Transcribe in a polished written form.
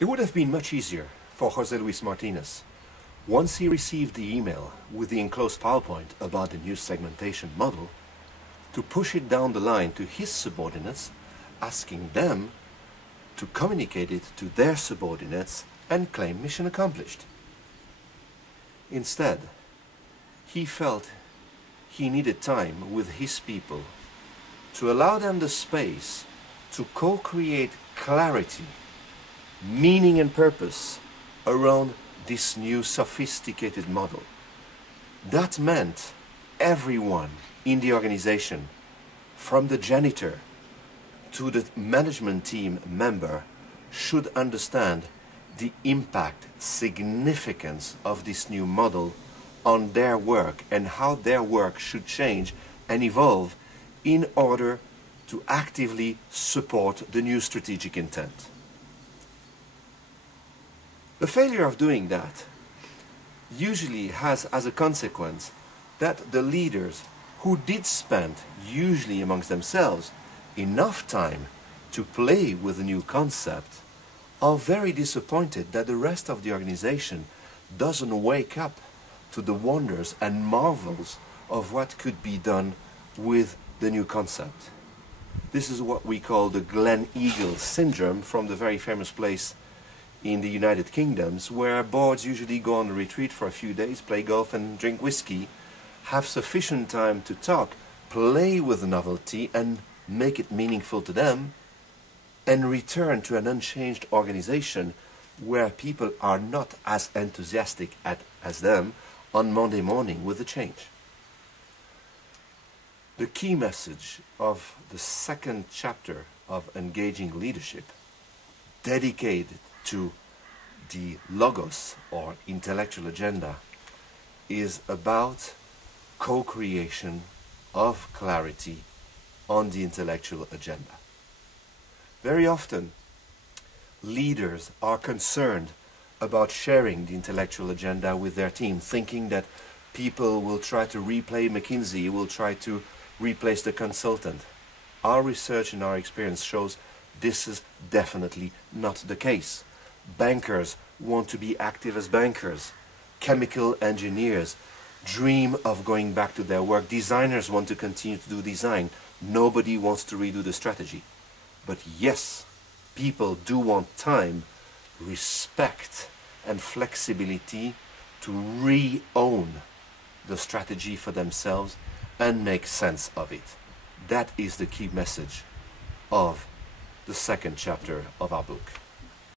It would have been much easier for José Luis Martinez, once he received the email with the enclosed PowerPoint about the new segmentation model, to push it down the line to his subordinates, asking them to communicate it to their subordinates and claim mission accomplished. Instead, he felt he needed time with his people to allow them the space to co-create clarity, meaning and purpose around this new sophisticated model. That meant everyone in the organization, from the janitor to the management team member, should understand the impact, significance of this new model on their work and how their work should change and evolve in order to actively support the new strategic intent. The failure of doing that usually has as a consequence that the leaders who did spend, usually amongst themselves, enough time to play with the new concept are very disappointed that the rest of the organization doesn't wake up to the wonders and marvels of what could be done with the new concept. This is what we call the Glen Eagle syndrome, from the very famous place in the United Kingdoms, where boards usually go on a retreat for a few days, play golf and drink whiskey, have sufficient time to talk, play with the novelty and make it meaningful to them, and return to an unchanged organization where people are not as enthusiastic as them on Monday morning with the change. The key message of the second chapter of Engaging Leadership, dedicated to the logos or intellectual agenda, is about co-creation of clarity on the intellectual agenda. Very often, leaders are concerned about sharing the intellectual agenda with their team, thinking that people will try to replay McKinsey, will try to replace the consultant. Our research and our experience shows this is definitely not the case. Bankers want to be active as bankers. Chemical engineers dream of going back to their work. Designers want to continue to do design. Nobody wants to redo the strategy. But yes, people do want time, respect, and flexibility to re-own the strategy for themselves and make sense of it. That is the key message of the second chapter of our book.